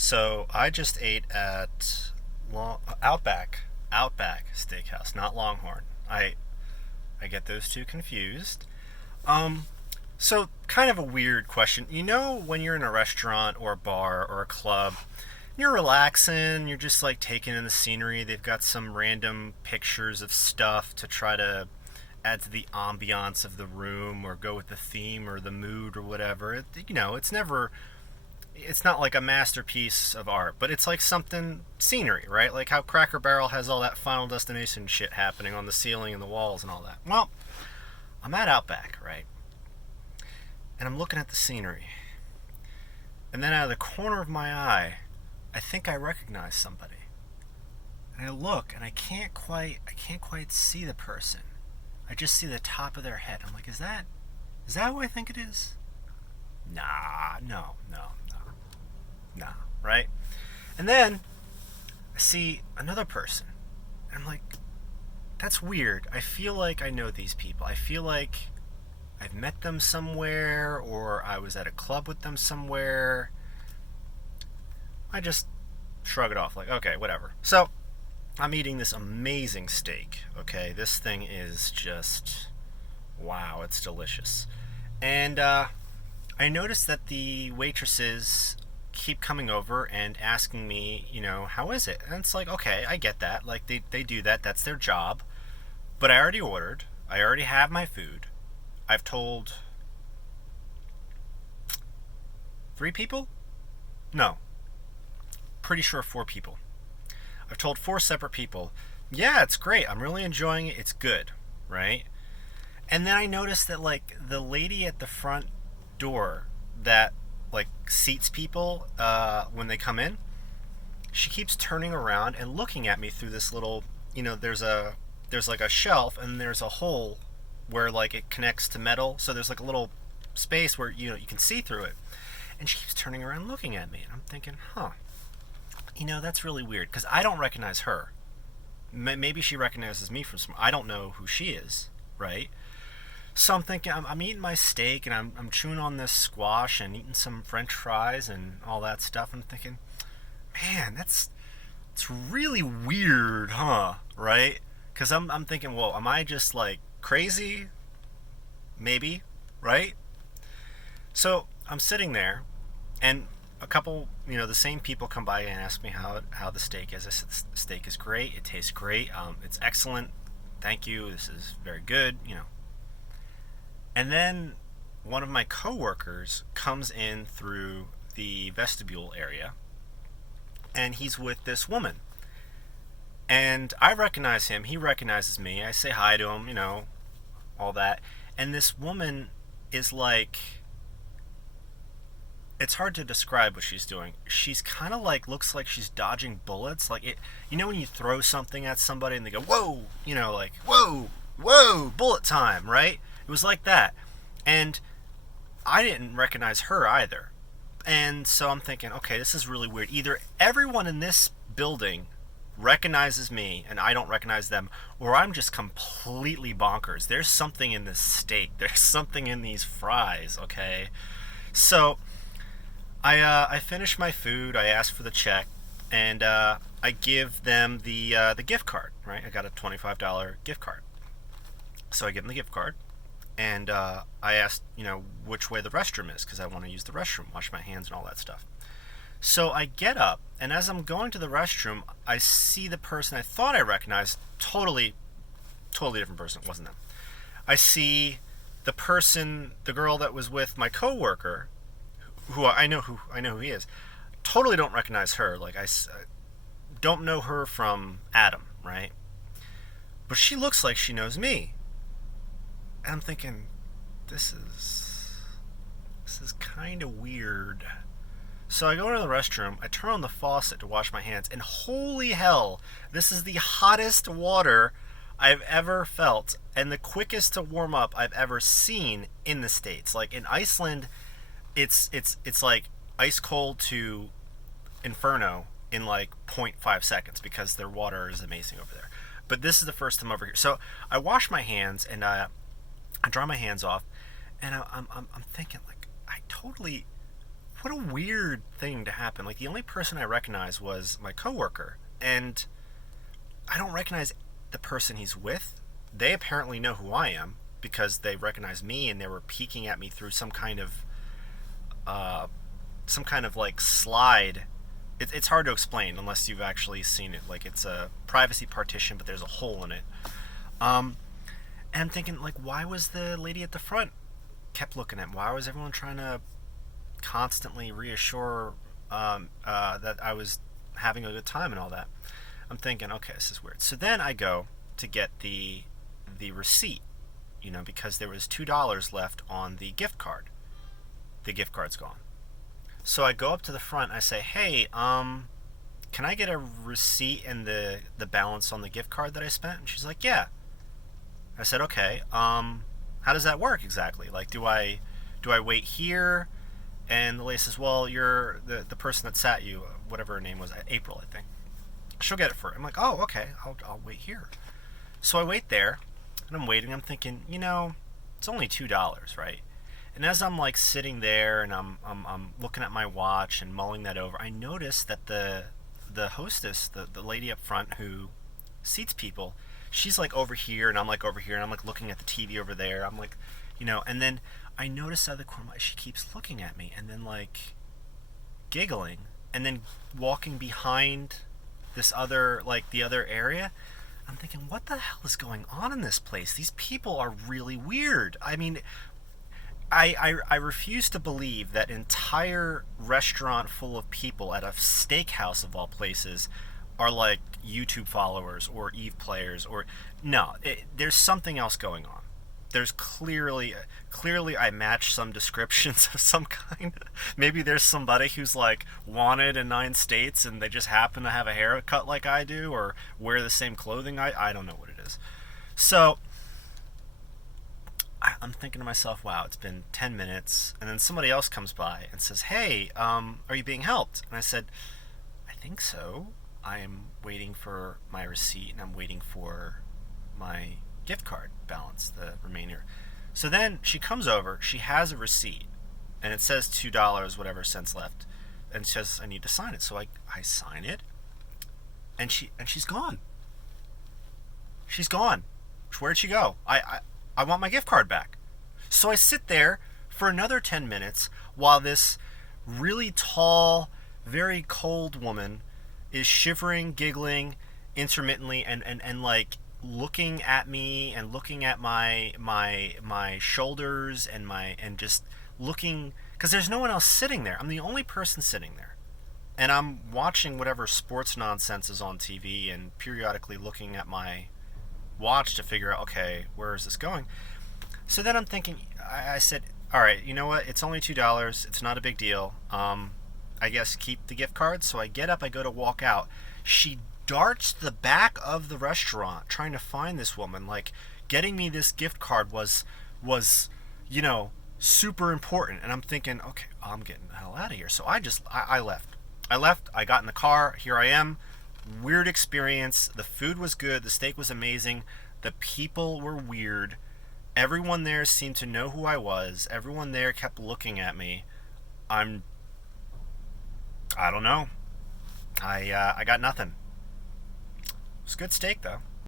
So I just ate at Outback Steakhouse, not Longhorn. I get those two confused. Um, so kind of a weird question. You know, when you're in a restaurant or a bar or a club, you're relaxing, you're just like taking in the scenery. They've got some random pictures of stuff to try to add to the ambiance of the room or go with the theme or the mood or whatever. It's not like a masterpiece of art, but it's like something scenery, right? Like how Cracker Barrel has all that Final Destination shit happening on the ceiling and the walls and all that. Well, I'm at Outback, right? And I'm looking at the scenery. And then out of the corner of my eye, I think I recognize somebody. And I look and I can't quite see the person. I just see the top of their head. I'm like, is that who I think it is? Nah, no, right? And then I see another person. And I'm like, that's weird. I feel like I know these people. I feel like I've met them somewhere or I was at a club with them somewhere. I just shrug it off like, okay, whatever. So I'm eating this amazing steak, okay? This thing is just, wow, it's delicious. And I noticed that the waitresses keep coming over and asking me, how is it? And it's like, okay, I get that. Like, they do that. That's their job. But I already ordered. I already have my food. I've told 3 people? No. Pretty sure 4 people. I've told 4 separate people, yeah, it's great. I'm really enjoying it. It's good, right? And then I noticed that, like, the lady at the front door that, like, seats people when they come in, she keeps turning around and looking at me through this little, there's like a shelf and there's a hole where, like, it connects to metal. So there's like a little space where, you can see through it. And she keeps turning around looking at me. And I'm thinking, that's really weird because I don't recognize her. Maybe she recognizes me from somewhere. I don't know who she is, right? So I'm thinking, I'm eating my steak and I'm chewing on this squash and eating some French fries and all that stuff. And I'm thinking, man, it's really weird, huh? Right? Because I'm thinking, well, am I just like crazy? Maybe, right? So I'm sitting there, and a couple, the same people come by and ask me how the steak is. I said, the steak is great. It tastes great. It's excellent. Thank you. This is very good. And then one of my coworkers comes in through the vestibule area, and he's with this woman. And I recognize him. He recognizes me. I say hi to him, all that. And this woman is like, it's hard to describe what she's doing. She's kind of like, looks like she's dodging bullets. Like, when you throw something at somebody and they go, whoa, like, whoa, bullet time, right? It was like that. And I didn't recognize her either. And so I'm thinking, okay, this is really weird. Either everyone in this building recognizes me and I don't recognize them, or I'm just completely bonkers. There's something in this steak. There's something in these fries, okay? So I finish my food. I ask for the check, and I give them the gift card, right? I got a $25 gift card. So I give them the gift card, and I asked, which way the restroom is, because I want to use the restroom, wash my hands and all that stuff. So I get up, and as I'm going to the restroom, I see the person I thought I recognized, totally different person. It wasn't them. I see the girl that was with my coworker, who I know who he is. Totally don't recognize her. Like, I don't know her from Adam, right? But she looks like she knows me. And I'm thinking, this is kind of weird. So I go into the restroom, I turn on the faucet to wash my hands, and holy hell, this is the hottest water I've ever felt, and the quickest to warm up I've ever seen in the States. Like, in Iceland, it's like ice cold to Inferno in like 0.5 seconds because their water is amazing over there. But this is the first time over here. So I wash my hands and I dry my hands off, and I'm thinking, like, I totally what a weird thing to happen. Like, the only person I recognized was my coworker, and I don't recognize the person he's with. They apparently know who I am because they recognize me, and they were peeking at me through uh, some kind of like slide. It's hard to explain unless you've actually seen it. Like, it's a privacy partition, but there's a hole in it. Um, and I'm thinking, like, why was the lady at the front kept looking at me? Why was everyone trying to constantly reassure that I was having a good time and all that? I'm thinking, okay, this is weird. So then I go to get the receipt, because there was $2 left on the gift card. The gift card's gone. So I go up to the front. I say, "Hey, can I get a receipt and the balance on the gift card that I spent?" And she's like, "Yeah." I said, "Okay. How does that work exactly? Like, do I wait here?" And the lady says, "Well, you're the person that sat you, whatever her name was, April, I think. She'll get it for." I'm like, "Oh, okay. I'll wait here." So I wait there, and I'm waiting. I'm thinking, it's only $2, right? And as I'm like sitting there and I'm looking at my watch and mulling that over, I notice that the hostess, the lady up front who seats people, she's like over here and I'm like over here and I'm like looking at the TV over there. I'm like, and then I notice out of the corner she keeps looking at me and then like giggling and then walking behind this other, like, the other area. I'm thinking, what the hell is going on in this place? These people are really weird. I mean, I refuse to believe that entire restaurant full of people at a steakhouse of all places are like YouTube followers or Eve players or no. There's something else going on. There's clearly I match some descriptions of some kind. Maybe there's somebody who's like wanted in 9 states and they just happen to have a haircut like I do or wear the same clothing. I don't know what it is. So I'm thinking to myself, wow, it's been 10 minutes. And then somebody else comes by and says, "Hey, are you being helped?" And I said, "I think so. I am waiting for my receipt and I'm waiting for my gift card balance, the remainder." So then she comes over, she has a receipt, and it says $2, whatever cents left. And she says, "I need to sign it." So I sign it, and she's gone. She's gone. Where'd she go? I want my gift card back. So I sit there for another 10 minutes while this really tall, very cold woman is shivering, giggling intermittently, and like looking at me and looking at my shoulders and just looking, because there's no one else sitting there. I'm the only person sitting there. And I'm watching whatever sports nonsense is on TV and periodically looking at my watch to figure out, okay, where is this going? So then I'm thinking, I said, all right, you know what? It's only $2. It's not a big deal. I guess keep the gift card. So I get up, I go to walk out. She darts to the back of the restaurant trying to find this woman. Like, getting me this gift card was super important. And I'm thinking, okay, I'm getting the hell out of here. So I left. I got in the car. Here I am. Weird experience. The food was good. The steak was amazing. The people were weird. Everyone there seemed to know who I was. Everyone there kept looking at me. I don't know. I got nothing. It's good steak though.